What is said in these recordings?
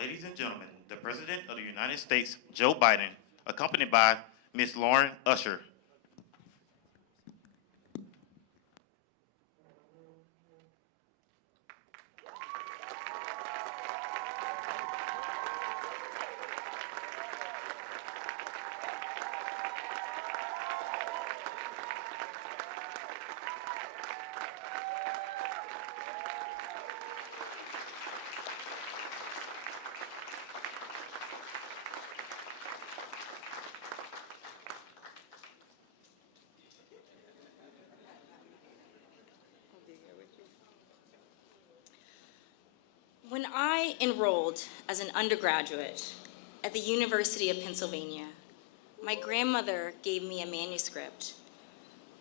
Ladies and gentlemen, the President of the United States, Joe Biden, accompanied by Ms. Lauren Usher. When I enrolled as an undergraduate at the University of Pennsylvania, my grandmother gave me a manuscript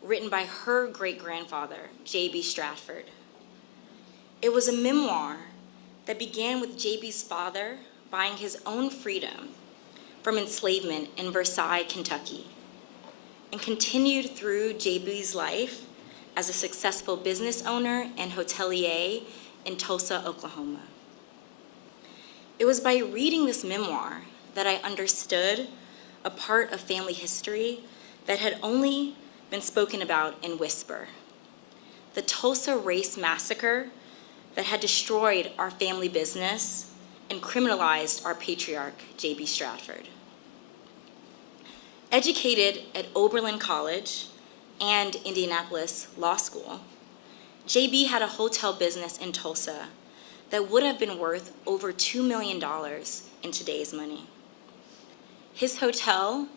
written by her great-grandfather, J.B. Stratford. It was a memoir that began with J.B.'s father buying his own freedom from enslavement in Versailles, Kentucky, and continued through J.B.'s life as a successful business owner and hotelier in Tulsa, Oklahoma. It was by reading this memoir that I understood a part of family history that had only been spoken about in whisper. The Tulsa race massacre that had destroyed our family business and criminalized our patriarch, J.B. Stratford. Educated at Oberlin College and Indianapolis Law School, J.B. had a hotel business in Tulsa that would have been worth over $2 million in today's money. His hotel,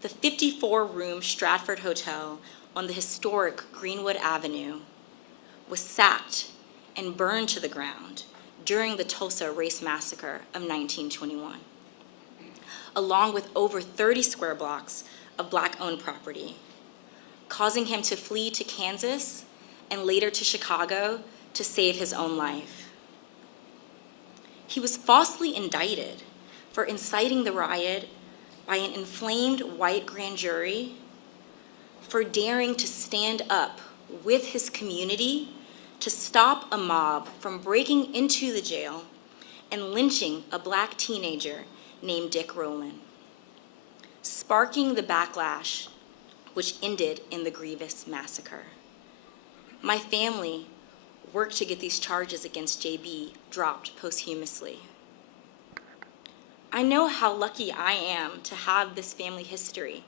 the 54-room Stratford Hotel on the historic Greenwood Avenue, was sacked and burned to the ground during the Tulsa Race Massacre of 1921, along with over 30 square blocks of Black-owned property, causing him to flee to Kansas and later to Chicago to save his own life. He was falsely indicted for inciting the riot by an inflamed white grand jury for daring to stand up with his community to stop a mob from breaking into the jail and lynching a Black teenager named Dick Rowland, sparking the backlash which ended in the grievous massacre. My family worked to get these charges against JB dropped posthumously. I know how lucky I am to have this family history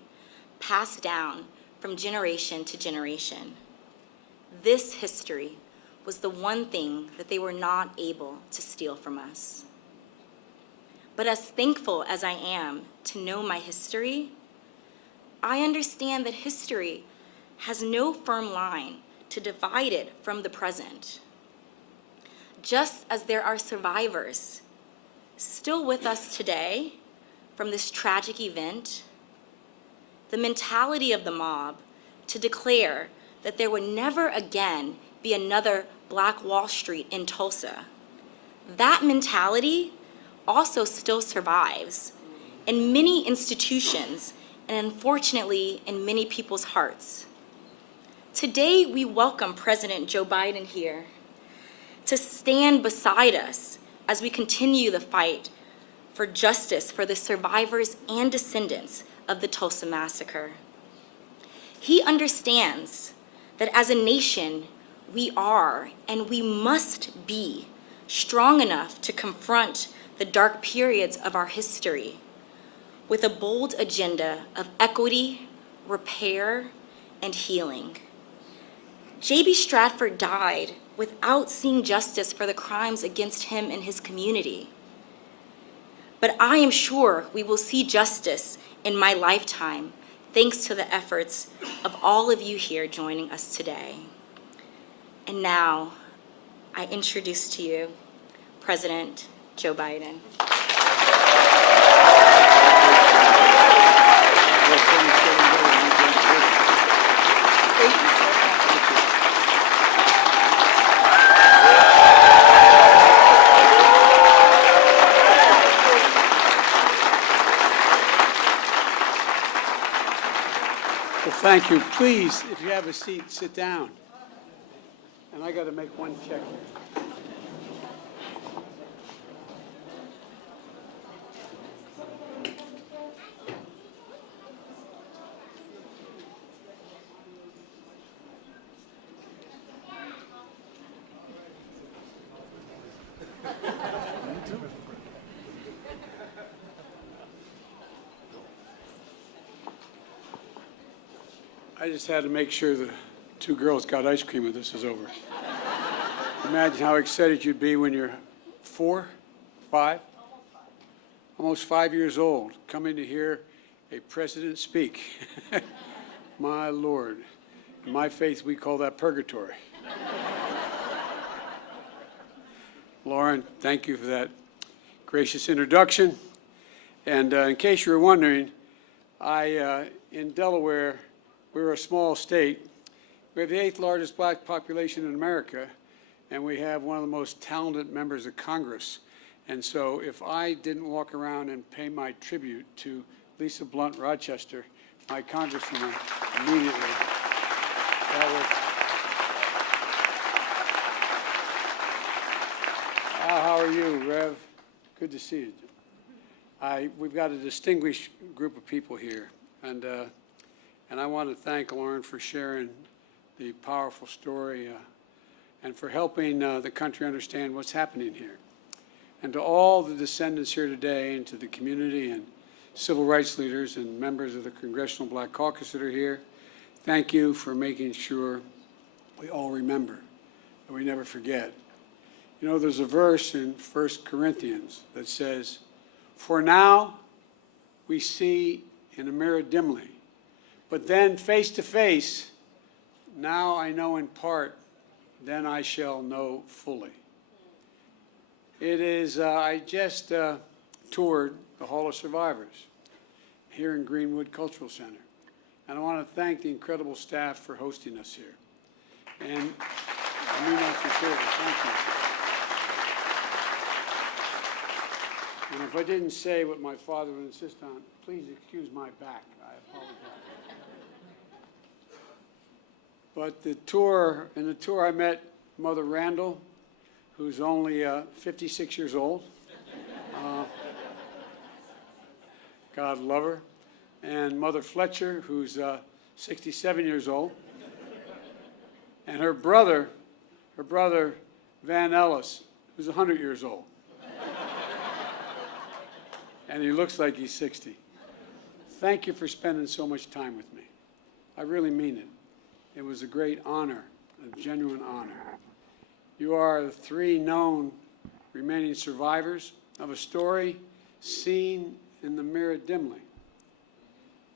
passed down from generation to generation. This history was the one thing that they were not able to steal from us. But as thankful as I am to know my history, I understand that history has no firm line to divide it from the present. Just as there are survivors still with us today from this tragic event, the mentality of the mob to declare that there would never again be another Black Wall Street in Tulsa, that mentality also still survives in many institutions and unfortunately in many people's hearts. Today, we welcome President Joe Biden here to stand beside us as we continue the fight for justice for the survivors and descendants of the Tulsa Massacre. He understands that as a nation, we are and we must be strong enough to confront the dark periods of our history with a bold agenda of equity, repair, and healing. J.B. Stratford died without seeing justice for the crimes against him and his community. But I am sure we will see justice in my lifetime, thanks to the efforts of all of you here joining us today. And now, I introduce to you President Joe Biden. Thank you. Please, if you have a seat, sit down. And I got to make one check here. I just had to make sure the two girls got ice cream when this is over. Imagine how excited you'd be when you're 4, 5, almost 5 years old, coming to hear a president speak. My Lord. In my faith, we call that purgatory. Lauren, thank you for that gracious introduction. And in case you were wondering, in Delaware, we're a small state. We have the 8th largest black population in America, and we have one of the most talented members of Congress. And so if I didn't walk around and pay my tribute to Lisa Blunt Rochester, my congresswoman, immediately, that was... How are you, Rev? Good to see you. We've got a distinguished group of people here, and I want to thank Lauren for sharing the powerful story and for helping the country understand what's happening here. And to all the descendants here today, and to the community and civil rights leaders and members of the Congressional Black Caucus that are here, thank you for making sure we all remember, that we never forget. You know, there's a verse in 1 Corinthians that says, "For now we see in a mirror dimly, but then face to face, now I know in part, then I shall know fully." It is, I just toured the Hall of Survivors here in Greenwood Cultural Center. And I want to thank the incredible staff for hosting us here. And I mean that sincerely, thank you. And if I didn't say what my father would insist on, please excuse my back. I apologize. But in the tour I met Mother Randall, who's only 56 years old. God love her. And Mother Fletcher, who's 67 years old. And her brother Van Ellis, who's 100 years old. And he looks like he's 60. Thank you for spending so much time with me. I really mean it. It was a great honor, a genuine honor. You are the 3 known remaining survivors of a story seen in the mirror dimly.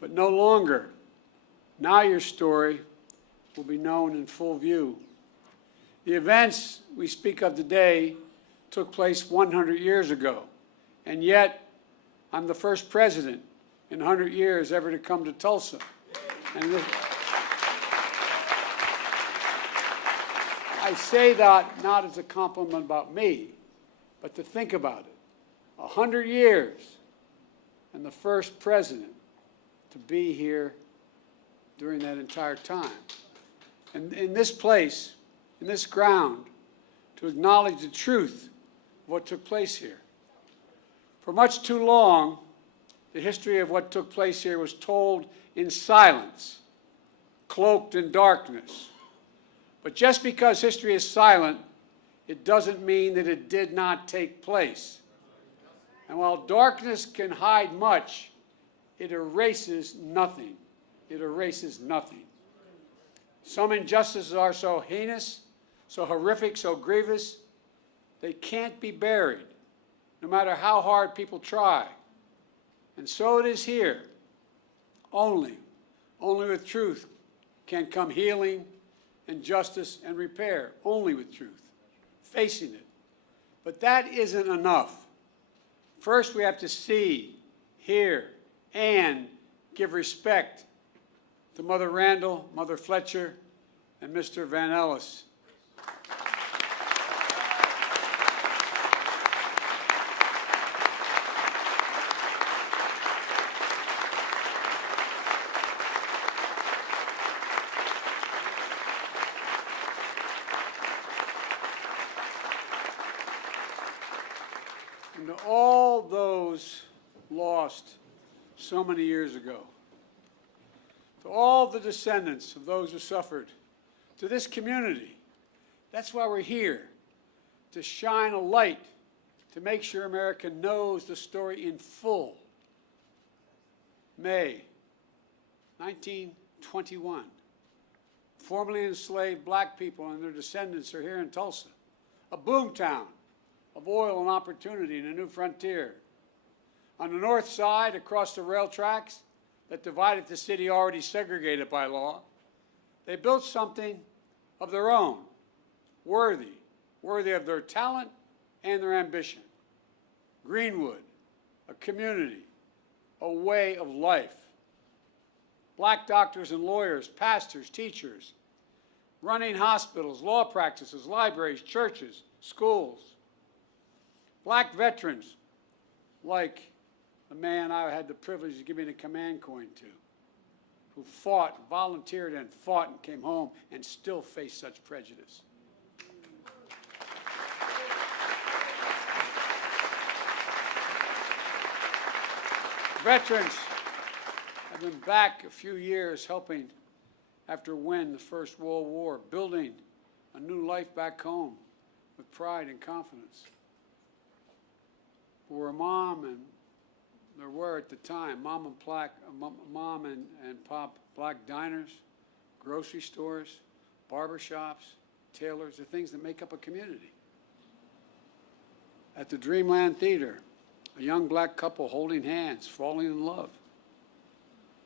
But no longer. Now your story will be known in full view. The events we speak of today took place 100 years ago, and yet I'm the first president in 100 years ever to come to Tulsa. And I say that not as a compliment about me, but to think about it. 100 years and the first president to be here during that entire time. And in this place, in this ground, to acknowledge the truth of what took place here. For much too long, the history of what took place here was told in silence, cloaked in darkness. But just because history is silent, it doesn't mean that it did not take place. And while darkness can hide much, it erases nothing. It erases nothing. Some injustices are so heinous, so horrific, so grievous, they can't be buried, no matter how hard people try. And so it is here. Only with truth can come healing and justice and repair. Only with truth. Facing it. But that isn't enough. First, we have to see, hear, and give respect to Mother Randall, Mother Fletcher, and Mr. Van Ellis. And to all those lost so many years ago, to all the descendants of those who suffered, to this community, that's why we're here, to shine a light, to make sure America knows the story in full. May 1921, Formerly enslaved black people and their descendants are here in Tulsa, a boomtown of oil and opportunity in a new frontier. On the north side, across the rail tracks that divided the city already segregated by law, they built something of their own, worthy of their talent and their ambition. Greenwood, a community, a way of life. Black doctors and lawyers, pastors, teachers, running hospitals, law practices, libraries, churches, schools. Black veterans, like the man I had the privilege of giving a command coin to, who fought, volunteered and fought and came home and still face such prejudice. Veterans have been back a few years helping after winning the First World War, building a new life back home with pride and confidence. For a mom, and there were at the time, mom and pop black diners, grocery stores, barbershops, tailors, the things that make up a community. At the Dreamland Theater, a young black couple holding hands, falling in love.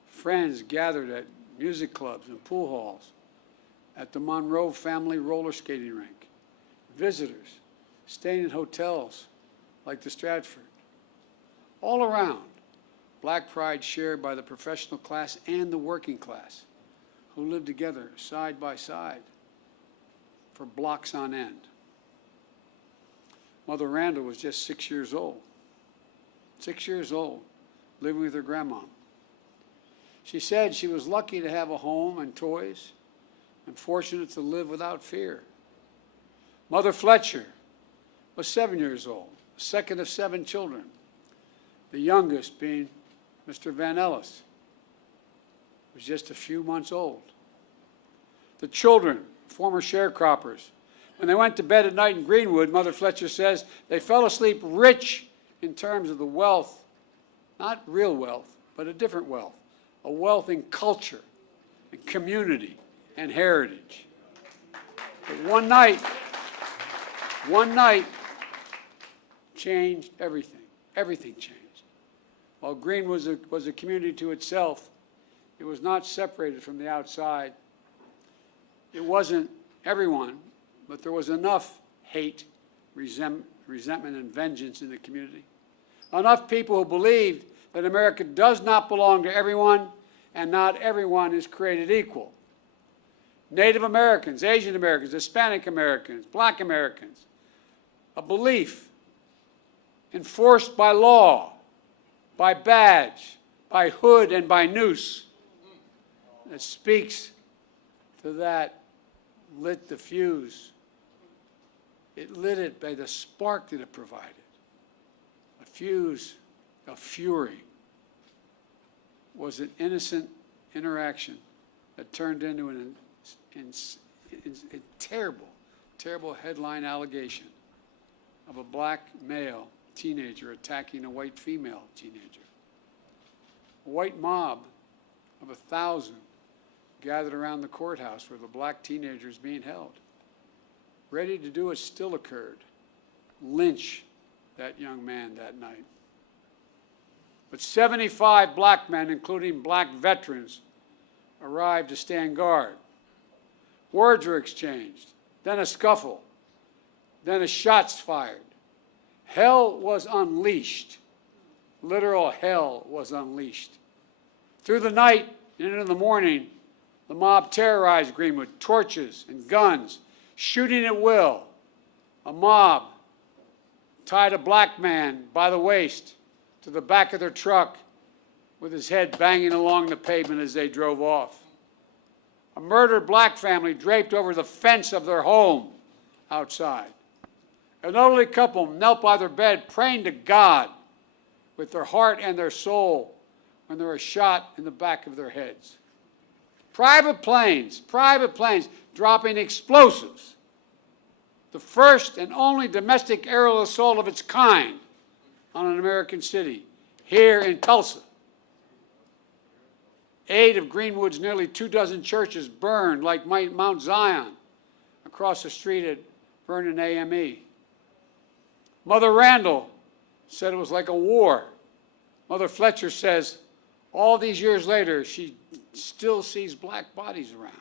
Friends gathered at music clubs and pool halls, at the Monroe family roller skating rink. Visitors staying in hotels like the Stratford. All around, black pride shared by the professional class and the working class, who lived together side by side for blocks on end. Mother Randall was just 6 years old. 6 years old, living with her grandma. She said she was lucky to have a home and toys and fortunate to live without fear. Mother Fletcher was 7 years old, the second of 7 children, the youngest being Mr. Van Ellis, who was just a few months old. The children, former sharecroppers, when they went to bed at night in Greenwood, Mother Fletcher says they fell asleep rich in terms of the wealth, not real wealth, but a different wealth, a wealth in culture and community and heritage. But one night changed everything. Everything changed. While Greenwood was a community to itself, it was not separated from the outside. It wasn't everyone, but there was enough hate, resentment, and vengeance in the community. Enough people who believed that America does not belong to everyone and not everyone is created equal. Native Americans, Asian Americans, Hispanic Americans, Black Americans, a belief enforced by law, by badge, by hood, and by noose that speaks to that lit the fuse. It lit it by the spark that it provided. A fuse of fury was an innocent interaction that turned into a terrible, terrible headline allegation of a black male teenager attacking a white female teenager. A white mob of 1,000 gathered around the courthouse where the black teenager is being held. Ready to do what still occurred, lynch that young man that night. But 75 black men, including black veterans, arrived to stand guard. Words were exchanged, then a scuffle, then shots fired. Hell was unleashed. Literal hell was unleashed. Through the night and into the morning, the mob terrorized Greenwood, torches and guns, shooting at will. A mob tied a black man by the waist to the back of their truck with his head banging along the pavement as they drove off. A murdered black family draped over the fence of their home outside. An elderly couple knelt by their bed praying to God with their heart and their soul when they were shot in the back of their heads. Private planes dropping explosives. The first and only domestic aerial assault of its kind on an American city, here in Tulsa. 8 of Greenwood's nearly 24 churches burned like Mount Zion across the street at Vernon AME. Mother Randall said it was like a war. Mother Fletcher says all these years later, she still sees black bodies around.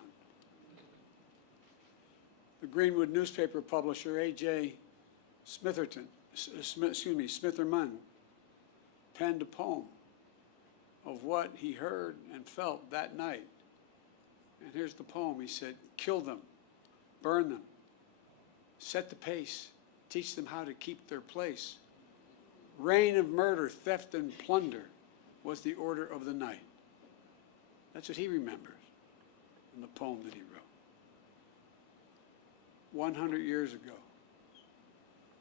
The Greenwood newspaper publisher, A.J. Smitherman, penned a poem of what he heard and felt that night. And here's the poem. He said, "Kill them, burn them, set the pace, teach them how to keep their place. Reign of murder, theft, and plunder was the order of the night." That's what he remembers in the poem that he wrote. 100 years ago,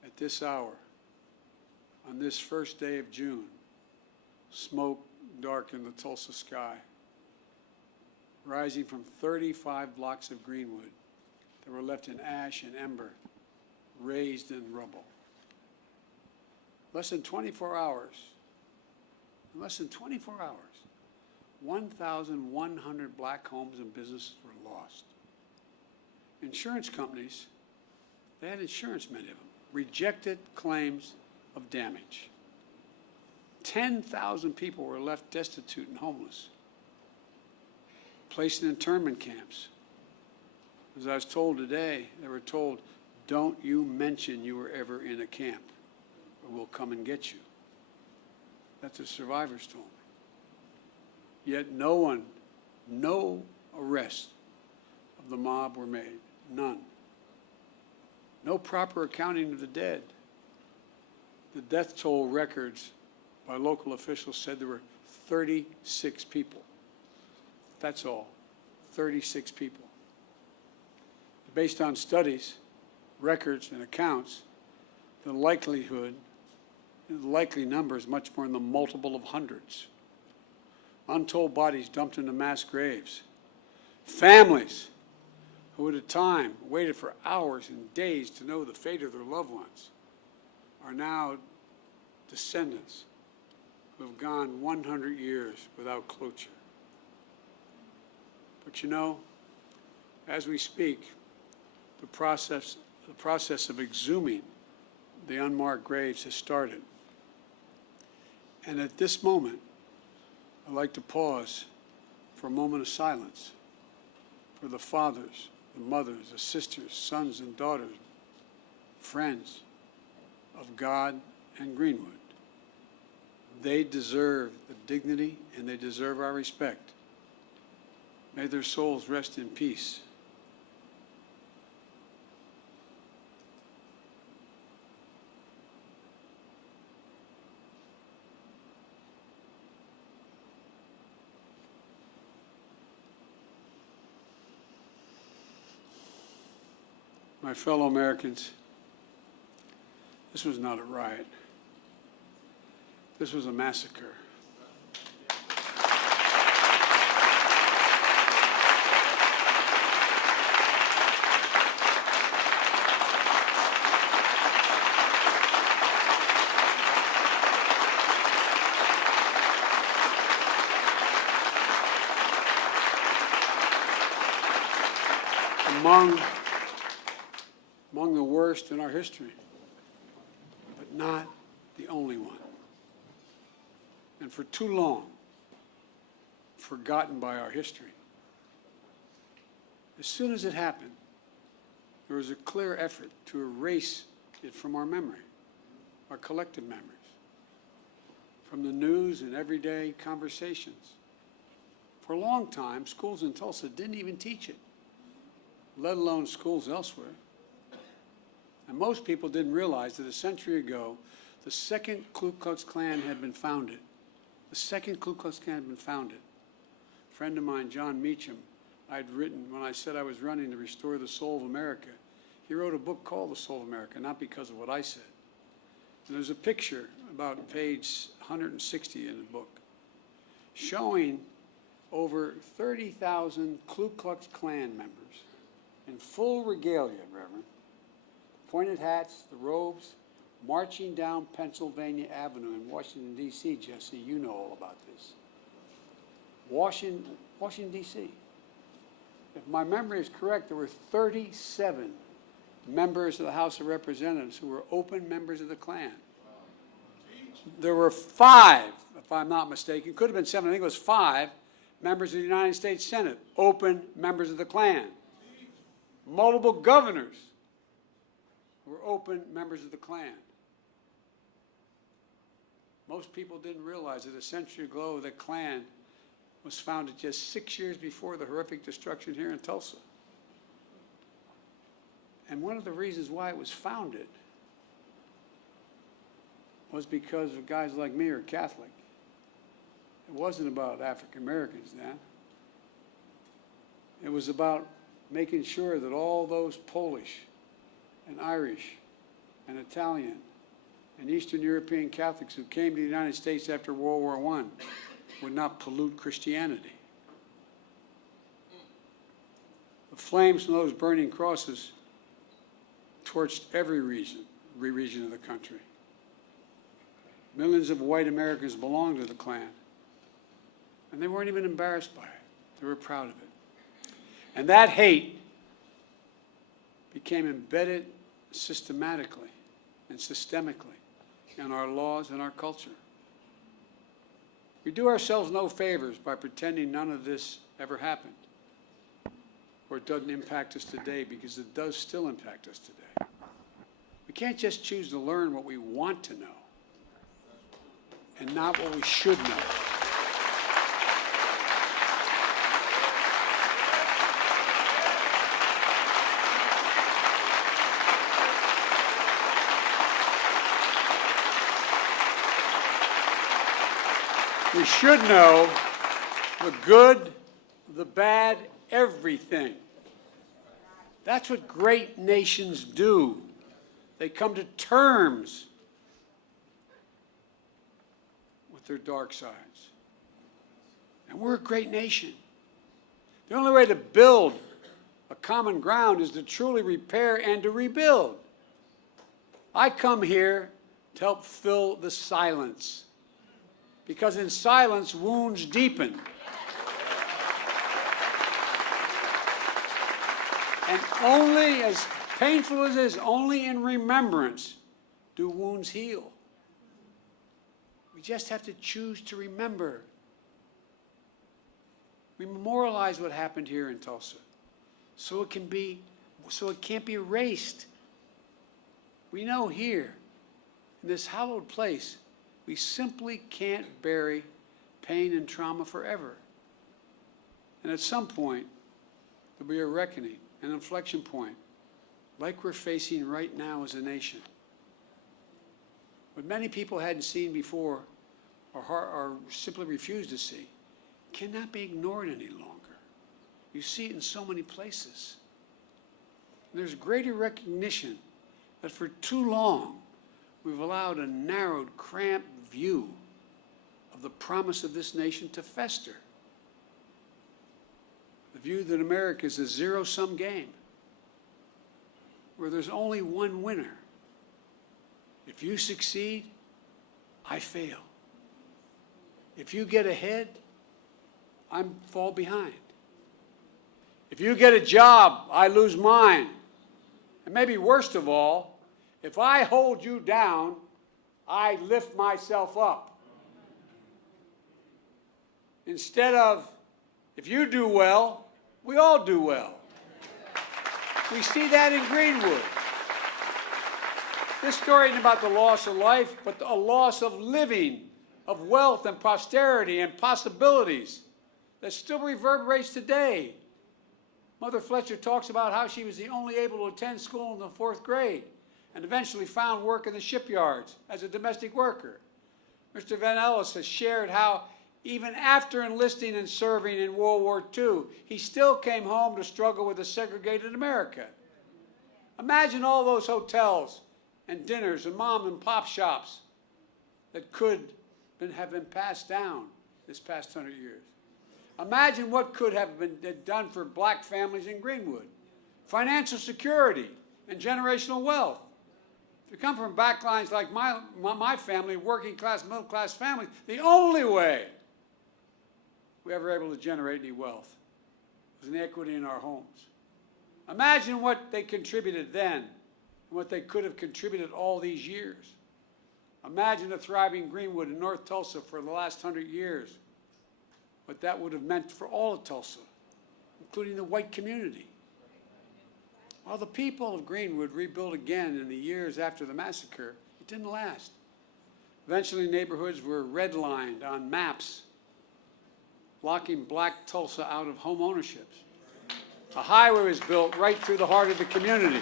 at this hour, on this first day of June, smoke darkened the Tulsa sky, rising from 35 blocks of Greenwood that were left in ash and ember, raised in rubble. Less than 24 hours, 1,100 black homes and businesses were lost. Insurance companies, they had insurance, many of them, rejected claims of damage. 10,000 people were left destitute and homeless, placed in internment camps. As I was told today, they were told, "Don't you mention you were ever in a camp, or we'll come and get you." That's what survivors told me. Yet no arrests of the mob were made, none. No proper accounting of the dead. The death toll records by local officials said there were 36 people. That's all, 36 people. Based on studies, records, and accounts, the likely number is much more in the multiple of hundreds. Untold bodies dumped into mass graves. Families who at a time waited for hours and days to know the fate of their loved ones are now descendants who have gone 100 years without closure. But you know, as we speak, the process of exhuming the unmarked graves has started. And at this moment, I'd like to pause for a moment of silence for the fathers, the mothers, the sisters, sons and daughters, friends of God and Greenwood. They deserve the dignity and they deserve our respect. May their souls rest in peace. My fellow Americans, this was not a riot. This was a massacre. Among the worst in our history, but not the only one. And for too long, forgotten by our history. As soon as it happened, there was a clear effort to erase it from our memory, our collective memories, from the news and everyday conversations. For a long time, schools in Tulsa didn't even teach it, let alone schools elsewhere. And most people didn't realize that a century ago, the second Ku Klux Klan had been founded. The second Ku Klux Klan had been founded. A friend of mine, John Meacham, I'd written when I said I was running to restore the soul of America. He wrote a book called The Soul of America, not because of what I said. And there's a picture about page 160 in the book showing over 30,000 Ku Klux Klan members in full regalia, Reverend, pointed hats, the robes, marching down Pennsylvania Avenue in Washington, D.C., Jesse, you know all about this. Washington, D.C. If my memory is correct, there were 37 members of the House of Representatives who were open members of the Klan. There were 5, if I'm not mistaken, could have been 7, I think it was 5, members of the United States Senate, open members of the Klan. Multiple governors were open members of the Klan. Most people didn't realize that a century ago the Klan was founded just 6 years before the horrific destruction here in Tulsa. And one of the reasons why it was founded was because of guys like me who are Catholic. It wasn't about African Americans then. It was about making sure that all those Polish and Irish and Italian and Eastern European Catholics who came to the United States after World War I would not pollute Christianity. The flames from those burning crosses torched every region of the country. Millions of white Americans belonged to the Klan, and they weren't even embarrassed by it. They were proud of it. And that hate became embedded systematically and systemically in our laws and our culture. We do ourselves no favors by pretending none of this ever happened, or it doesn't impact us today, because it does still impact us today. We can't just choose to learn what we want to know and not what we should know. We should know the good, the bad, everything. That's what great nations do. They come to terms with their dark sides. And we're a great nation. The only way to build a common ground is to truly repair and to rebuild. I come here to help fill the silence, because in silence, wounds deepen. And only, as painful as it is, only in remembrance do wounds heal. We just have to choose to remember. We memorialize what happened here in Tulsa, so it can't be erased. We know here, in this hallowed place, we simply can't bury pain and trauma forever. And at some point, there'll be a reckoning, an inflection point, like we're facing right now as a nation. What many people hadn't seen before, or simply refused to see, cannot be ignored any longer. You see it in so many places. And there's greater recognition that for too long, we've allowed a narrowed, cramped view of the promise of this nation to fester. The view that America is a zero-sum game, where there's only one winner. If you succeed, I fail. If you get ahead, I fall behind. If you get a job, I lose mine. And maybe worst of all, if I hold you down, I lift myself up. Instead of, if you do well, we all do well. We see that in Greenwood. This story isn't about the loss of life, but a loss of living, of wealth and prosperity and possibilities that still reverberates today. Mother Fletcher talks about how she was the only able to attend school in the 4th grade and eventually found work in the shipyards as a domestic worker. Mr. Van Ellis has shared how even after enlisting and serving in World War II, he still came home to struggle with a segregated America. Imagine all those hotels and dinners and mom and pop shops that could have been passed down this past 100 years. Imagine what could have been done for black families in Greenwood. Financial security and generational wealth. If you come from backlines like my family, working class, middle class family, the only way we ever able to generate any wealth. It was inequity in our homes. Imagine what they contributed then and what they could have contributed all these years. Imagine a thriving Greenwood in North Tulsa for the last 100 years, what that would have meant for all of Tulsa, including the white community. While the people of Greenwood rebuilt again in the years after the massacre, it didn't last. Eventually, neighborhoods were redlined on maps, locking black Tulsa out of home ownership. A highway was built right through the heart of the community.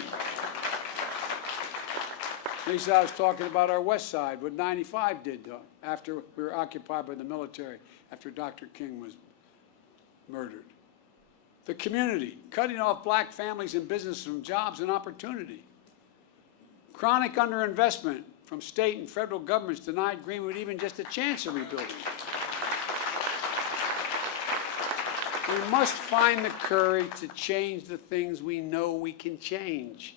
Lisa, I was talking about our west side, what 95 did after we were occupied by the military, after Dr. King was murdered. The community, cutting off black families and businesses from jobs and opportunity. Chronic underinvestment from state and federal governments denied Greenwood even just a chance of rebuilding. We must find the courage to change the things we know we can change.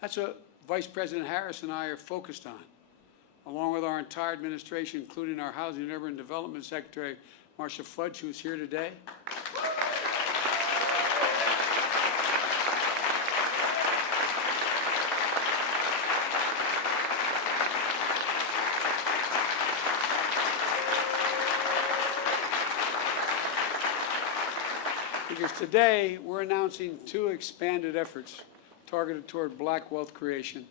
That's what Vice President Harris and I are focused on, along with our entire administration, including our Housing and Urban Development Secretary, Marcia Fudge, who's here today. Because today we're announcing 2 expanded efforts targeted toward black wealth creation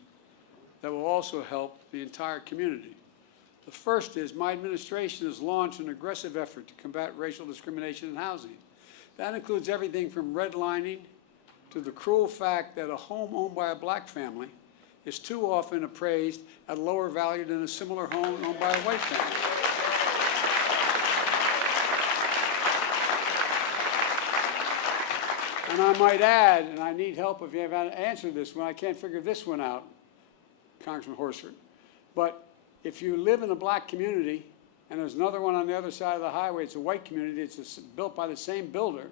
that will also help the entire community. The first is my administration has launched an aggressive effort to combat racial discrimination in housing. That includes everything from redlining to the cruel fact that a home owned by a black family is too often appraised at a lower value than a similar home owned by a white family. And I might add, and I need help if you have answered this one, I can't figure this one out, Congressman Horsford, but if you live in a black community and there's another one on the other side of the highway, it's a white community, it's built by the same builder,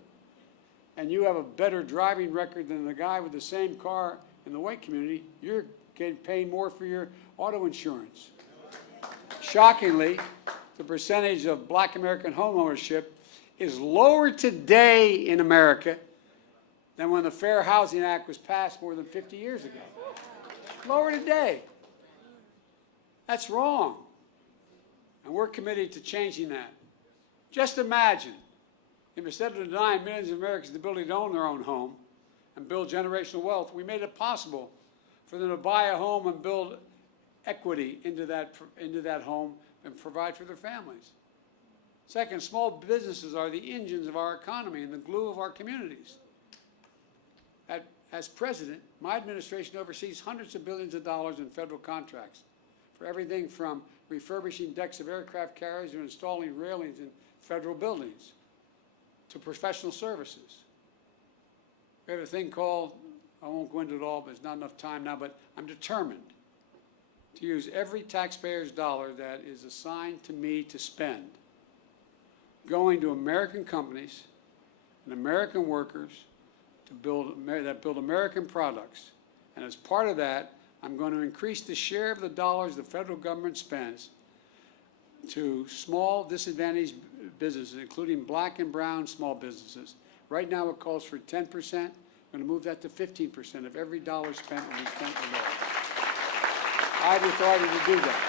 and you have a better driving record than the guy with the same car in the white community, you're paying more for your auto insurance. Shockingly, the percentage of black American home ownership is lower today in America than when the Fair Housing Act was passed more than 50 years ago. Lower today. That's wrong. And we're committed to changing that. Just imagine if instead of denying millions of Americans the ability to own their own home and build generational wealth, we made it possible for them to buy a home and build equity into that home and provide for their families. Second, small businesses are the engines of our economy and the glue of our communities. As president, my administration oversees hundreds of billions of dollars in federal contracts for everything from refurbishing decks of aircraft carriers to installing railings in federal buildings to professional services. We have a thing called, I won't go into it all, but there's not enough time now, but I'm determined to use every taxpayer's dollar that is assigned to me to spend going to American companies and American workers that build American products. And as part of that, I'm going to increase the share of the dollars the federal government spends to small disadvantaged businesses, including black and brown small businesses. Right now it calls for 10%. I'm going to move that to 15% of every dollar spent will be spent with that. I have the authority to do that.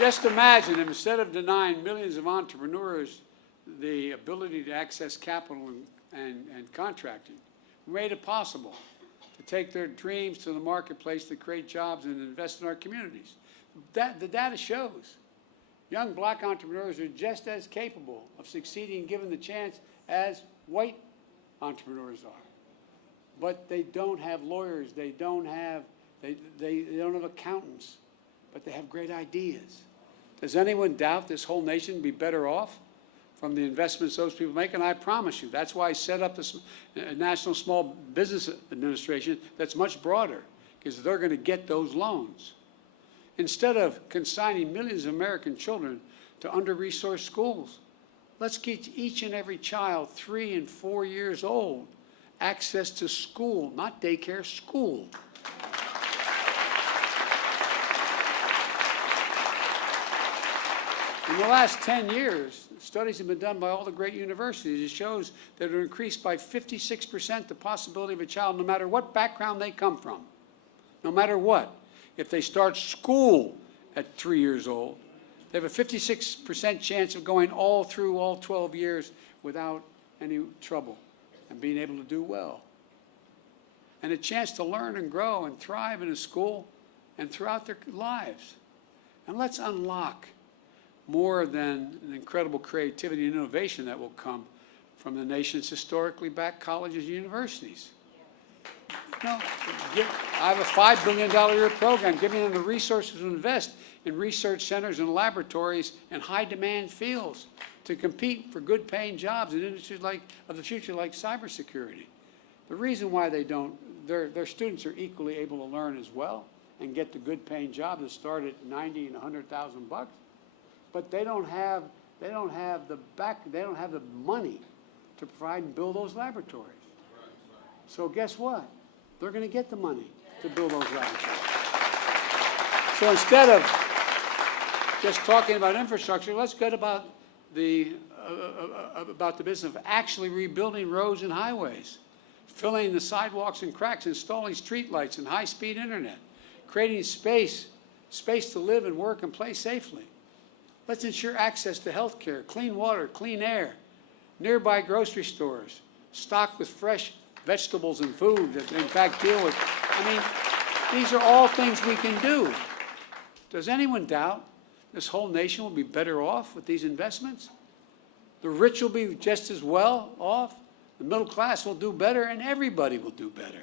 Just imagine if instead of denying millions of entrepreneurs the ability to access capital and contracting, we made it possible to take their dreams to the marketplace to create jobs and invest in our communities. The data shows young black entrepreneurs are just as capable of succeeding given the chance as white entrepreneurs are. But they don't have lawyers, they don't have accountants, but they have great ideas. Does anyone doubt this whole nation would be better off from the investments those people make? And I promise you, that's why I set up this National Small Business Administration that's much broader, because they're going to get those loans. Instead of consigning millions of American children to under-resourced schools, let's get each and every child 3 and 4 years old access to school, not daycare, school. In the last 10 years, studies have been done by all the great universities. It shows that it increased by 56% the possibility of a child, no matter what background they come from, no matter what. If they start school at 3 years old, they have a 56% chance of going all through all 12 years without any trouble and being able to do well. And a chance to learn and grow and thrive in a school and throughout their lives. And let's unlock more than an incredible creativity and innovation that will come from the nation's historically black colleges and universities. You know, I have a $5 billion a year program giving them the resources to invest in research centers and laboratories in high-demand fields to compete for good-paying jobs in industries of the future like cybersecurity. The reason why they don't, their students are equally able to learn as well and get the good-paying jobs that start at $90,000 and $100,000, but they don't have the money to provide and build those laboratories. So guess what? They're going to get the money to build those laboratories. So instead of just talking about infrastructure, let's get about the business of actually rebuilding roads and highways, filling the sidewalks and cracks, installing streetlights and high-speed internet, creating space to live and work and play safely. Let's ensure access to health care, clean water, clean air, nearby grocery stores, stocked with fresh vegetables and food that in fact deal with. I mean, these are all things we can do. Does anyone doubt this whole nation will be better off with these investments? The rich will be just as well off, the middle class will do better, and everybody will do better.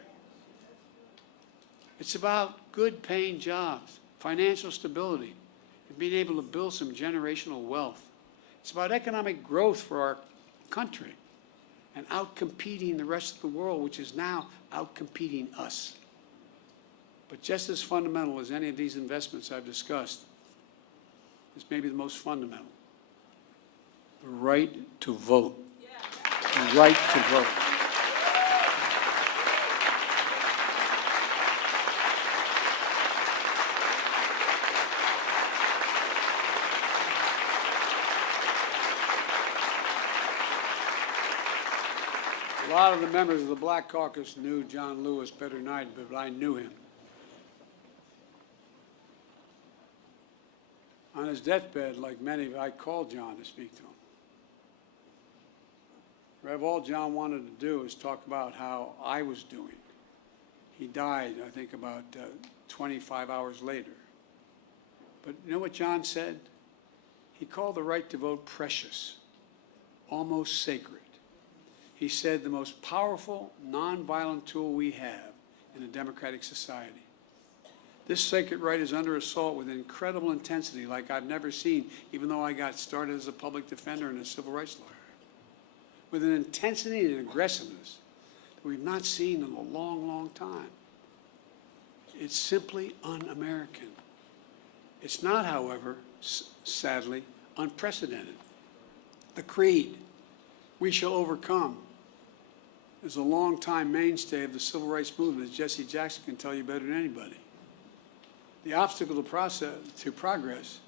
It's about good paying jobs, financial stability, and being able to build some generational wealth. It's about economic growth for our country and outcompeting the rest of the world, which is now outcompeting us. But just as fundamental as any of these investments I've discussed is maybe the most fundamental: the right to vote. The right to vote. A lot of the members of the Black Caucus knew John Lewis better than I did, but I knew him. On his deathbed, like many, I called John to speak to him. Rev, all John wanted to do is talk about how I was doing. He died, I think, about 25 hours later. But you know what John said? He called the right to vote precious, almost sacred. He said the most powerful, nonviolent tool we have in a democratic society. This sacred right is under assault with incredible intensity like I've never seen, even though I got started as a public defender and a civil rights lawyer. With an intensity and aggressiveness that we've not seen in a long, long time. It's simply un-American. It's not, however, sadly, unprecedented. The creed, "We shall overcome," is a long-time mainstay of the civil rights movement, as Jesse Jackson can tell you better than anybody. The obstacle to progress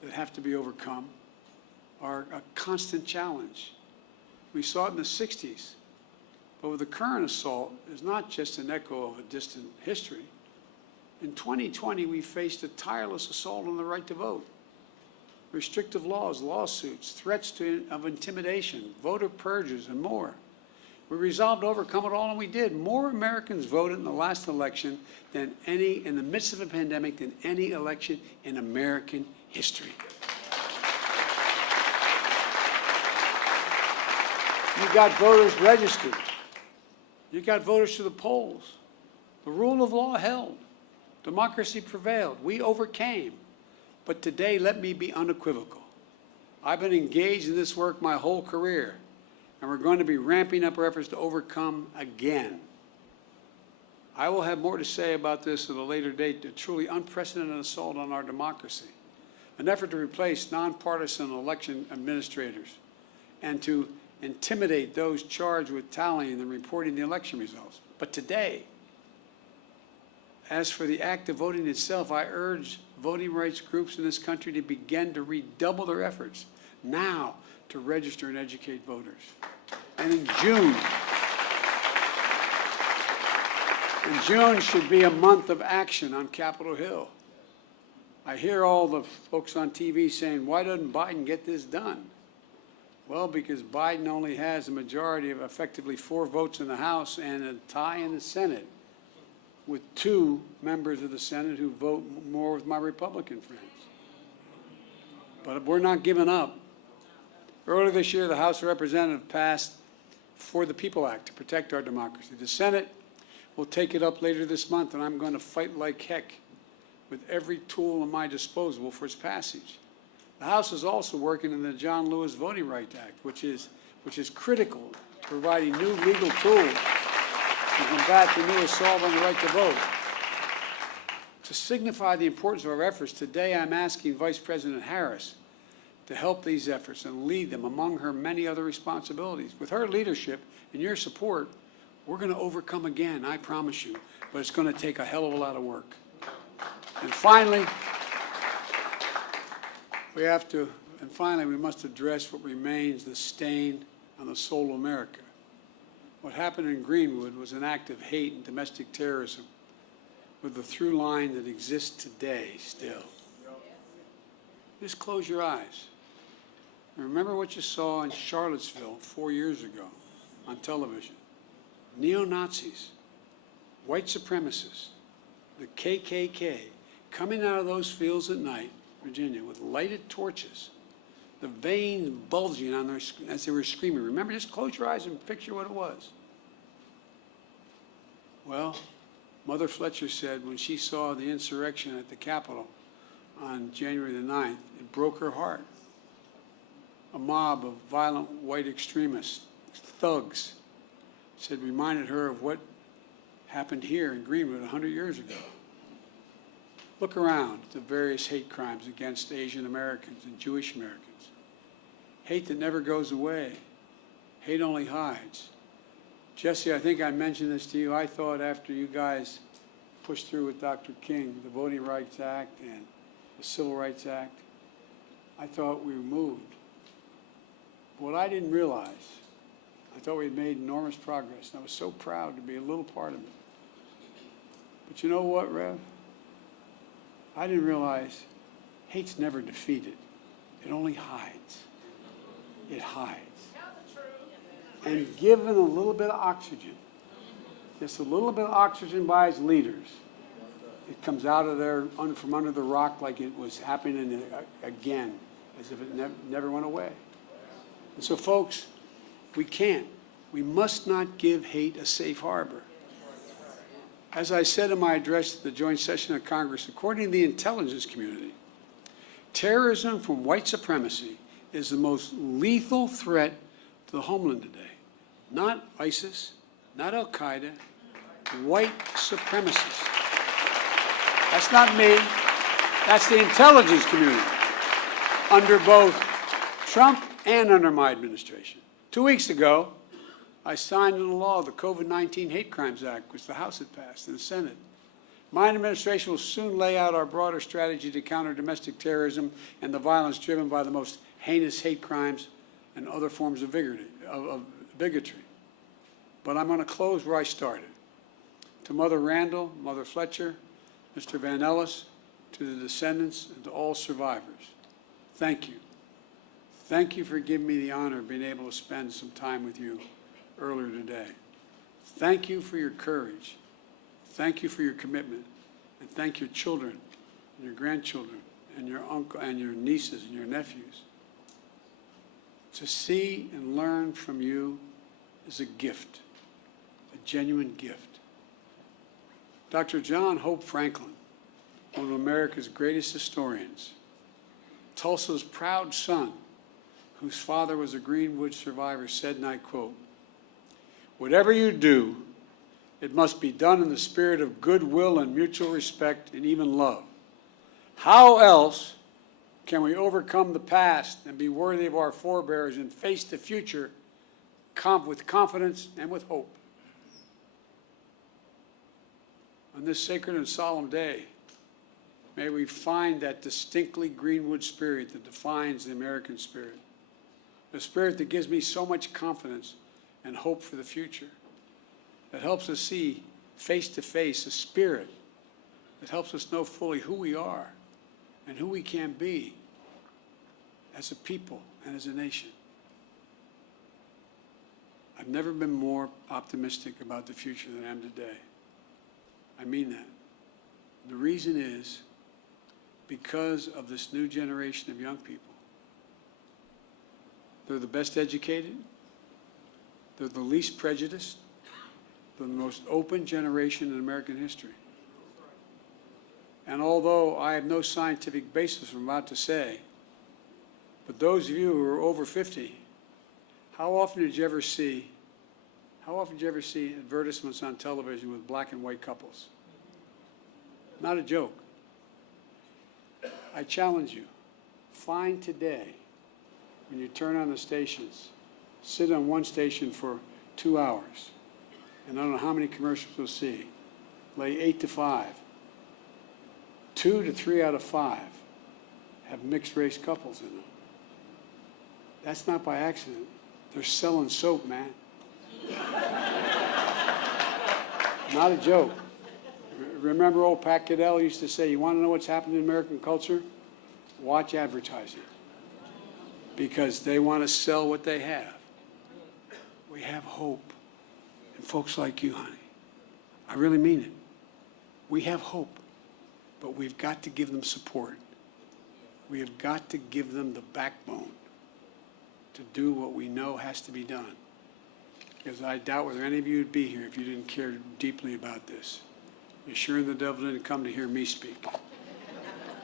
that have to be overcome are a constant challenge. We saw it in the 60s, but with the current assault, it's not just an echo of a distant history. In 2020, we faced a tireless assault on the right to vote. Restrictive laws, lawsuits, threats of intimidation, voter purges, and more. We resolved to overcome it all, and we did. More Americans voted in the last election than in the midst of a pandemic, than any election in American history. You got voters registered. You got voters to the polls. The rule of law held. Democracy prevailed. We overcame. But today, let me be unequivocal. I've been engaged in this work my whole career, and we're going to be ramping up our efforts to overcome again. I will have more to say about this at a later date, a truly unprecedented assault on our democracy, an effort to replace nonpartisan election administrators and to intimidate those charged with tallying and reporting the election results. But today, As for the act of voting itself, I urge voting rights groups in this country to begin to redouble their efforts now to register and educate voters. And in June should be a month of action on Capitol Hill. I hear all the folks on TV saying, why doesn't Biden get this done? Well, because Biden only has a majority of effectively 4 votes in the House and a tie in the Senate, with 2 members of the Senate who vote more with my Republican friends. But we're not giving up. Earlier this year, the House of Representatives passed For the People Act to protect our democracy. The Senate will take it up later this month, and I'm going to fight like heck with every tool at my disposal for its passage. The House is also working on the John Lewis Voting Rights Act, which is critical to providing new legal tools to combat the new assault on the right to vote. To signify the importance of our efforts, today I'm asking Vice President Harris to help these efforts and lead them among her many other responsibilities. With her leadership and your support, we're going to overcome again, I promise you, but it's going to take a hell of a lot of work. And finally, we must address what remains the stain on the soul of America. What happened in Greenwood was an act of hate and domestic terrorism with the through line that exists today still. Just close your eyes. And remember what you saw in Charlottesville 4 years ago on television. Neo-Nazis, white supremacists, the KKK, coming out of those fields at night, Virginia, with lighted torches, the veins bulging on their, as they were screaming. Remember, just close your eyes and picture what it was. Well, Mother Fletcher said when she saw the insurrection at the Capitol on January the 9th, it broke her heart. A mob of violent white extremists, thugs, said reminded her of what happened here in Greenwood 100 years ago. Look around at the various hate crimes against Asian Americans and Jewish Americans. Hate that never goes away. Hate only hides. Jesse, I think I mentioned this to you. I thought after you guys pushed through with Dr. King, the Voting Rights Act and the Civil Rights Act, I thought we were moved. What I didn't realize, I thought we had made enormous progress, and I was so proud to be a little part of it. But you know what, Rev? I didn't realize hate's never defeated. It only hides. It hides. And given a little bit of oxygen, just a little bit of oxygen by its leaders, it comes out of there from under the rock like it was happening again, as if it never went away. And so, folks, we must not give hate a safe harbor. As I said in my address to the joint session of Congress, according to the intelligence community, terrorism from white supremacy is the most lethal threat to the homeland today. Not ISIS, not Al-Qaeda, white supremacists. That's not me. That's the intelligence community under both Trump and under my administration. 2 weeks ago, I signed into law the COVID-19 Hate Crimes Act, which the House had passed, and the Senate. My administration will soon lay out our broader strategy to counter domestic terrorism and the violence driven by the most heinous hate crimes and other forms of bigotry. But I'm going to close where I started. To Mother Randall, Mother Fletcher, Mr. Van Ellis, to the descendants, and to all survivors, thank you. Thank you for giving me the honor of being able to spend some time with you earlier today. Thank you for your courage. Thank you for your commitment. And thank your children and your grandchildren and your uncle and your nieces and your nephews. To see and learn from you is a gift, a genuine gift. Dr. John Hope Franklin, one of America's greatest historians, Tulsa's proud son, whose father was a Greenwood survivor, said, and I quote, "Whatever you do, it must be done in the spirit of goodwill and mutual respect and even love. How else can we overcome the past and be worthy of our forebears and face the future with confidence and with hope?" On this sacred and solemn day, may we find that distinctly Greenwood spirit that defines the American spirit, a spirit that gives me so much confidence and hope for the future, that helps us see face to face a spirit that helps us know fully who we are and who we can be as a people and as a nation. I've never been more optimistic about the future than I am today. I mean that. The reason is because of this new generation of young people. They're the best educated, they're the least prejudiced, they're the most open generation in American history. And although I have no scientific basis for what I'm about to say, but those of you who are over 50, how often did you ever see advertisements on television with black and white couples? Not a joke. I challenge you, find today, when you turn on the stations, sit on one station for 2 hours, and I don't know how many commercials you'll see, lay 8 to 5. 2 to 3 out of 5 have mixed race couples in them. That's not by accident. They're selling soap, man. Not a joke. Remember old Pat Caddell used to say, you want to know what's happening in American culture? Watch advertising. Because they want to sell what they have. We have hope in folks like you, honey. I really mean it. We have hope, but we've got to give them support. We have got to give them the backbone to do what we know has to be done. Because I doubt whether any of you would be here if you didn't care deeply about this. You're sure the devil didn't come to hear me speak.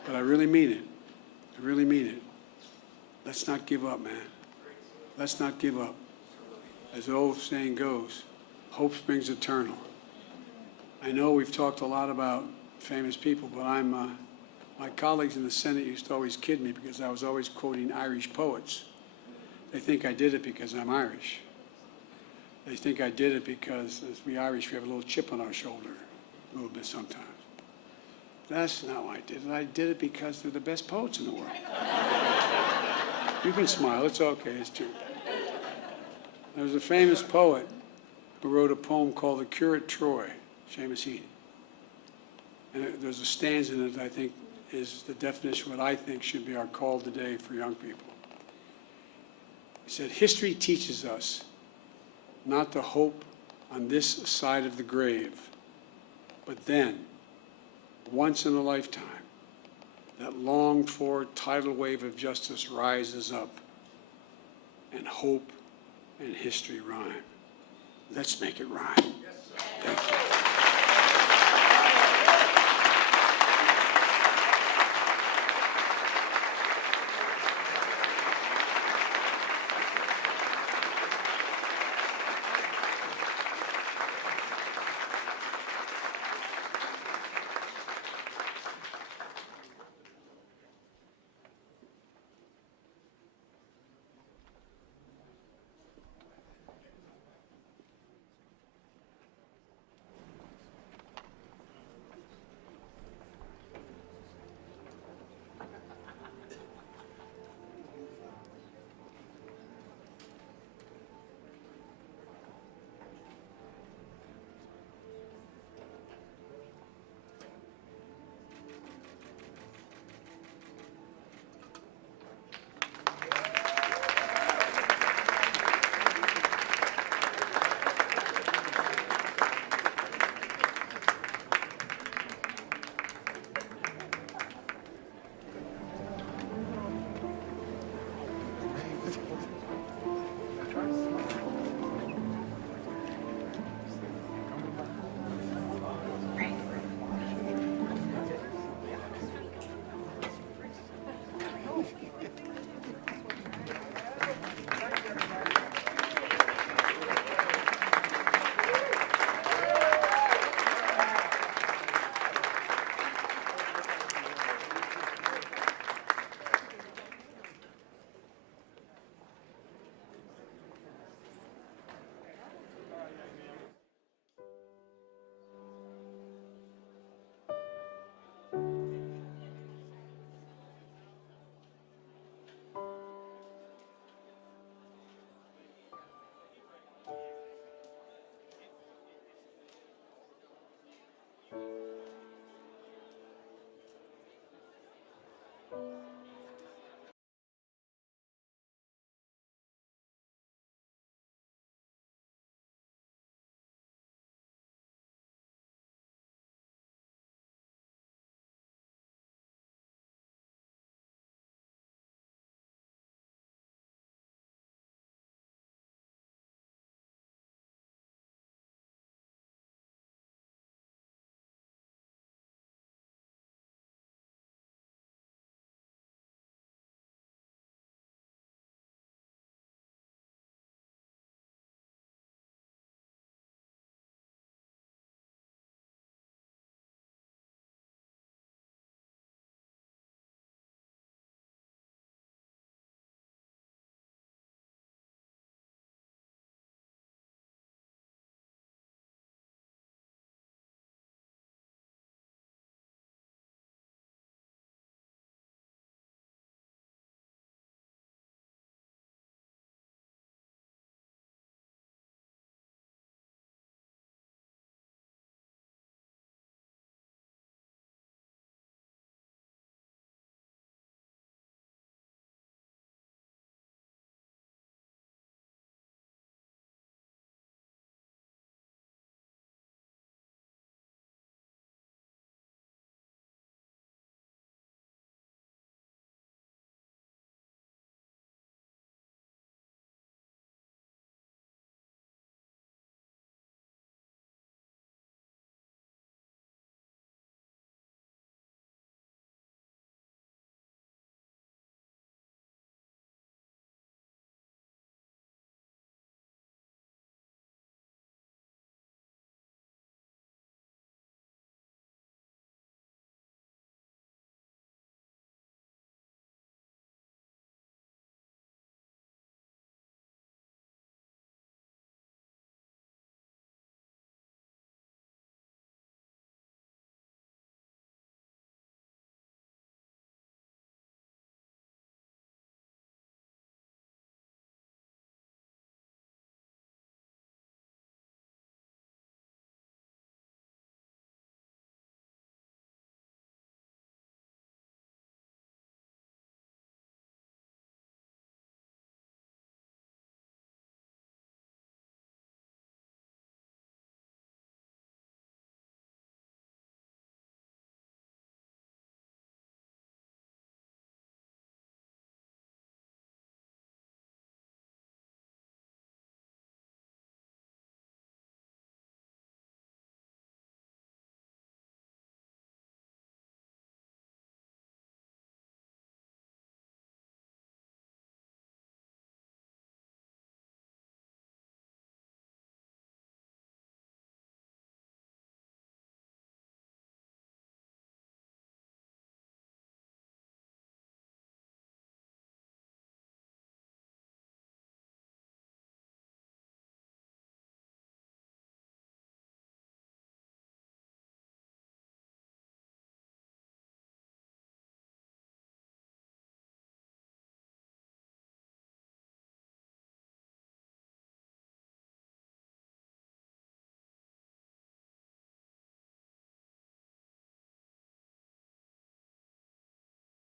But I really mean it. I really mean it. Let's not give up, man. Let's not give up. As the old saying goes, hope springs eternal. I know we've talked a lot about famous people, but my colleagues in the Senate used to always kid me because I was always quoting Irish poets. They think I did it because I'm Irish. They think I did it because, as we Irish, we have a little chip on our shoulder, a little bit sometimes. That's not why I did it. I did it because they're the best poets in the world. You can smile, it's okay, it's true. There was a famous poet who wrote a poem called The Curate Troy, Seamus Heaney. And there's a stanza in it that I think is the definition of what I think should be our call today for young people. He said, history teaches us not to hope on this side of the grave, but then, once in a lifetime, that longed-for tidal wave of justice rises up, and hope and history rhyme. Let's make it rhyme. Thank you.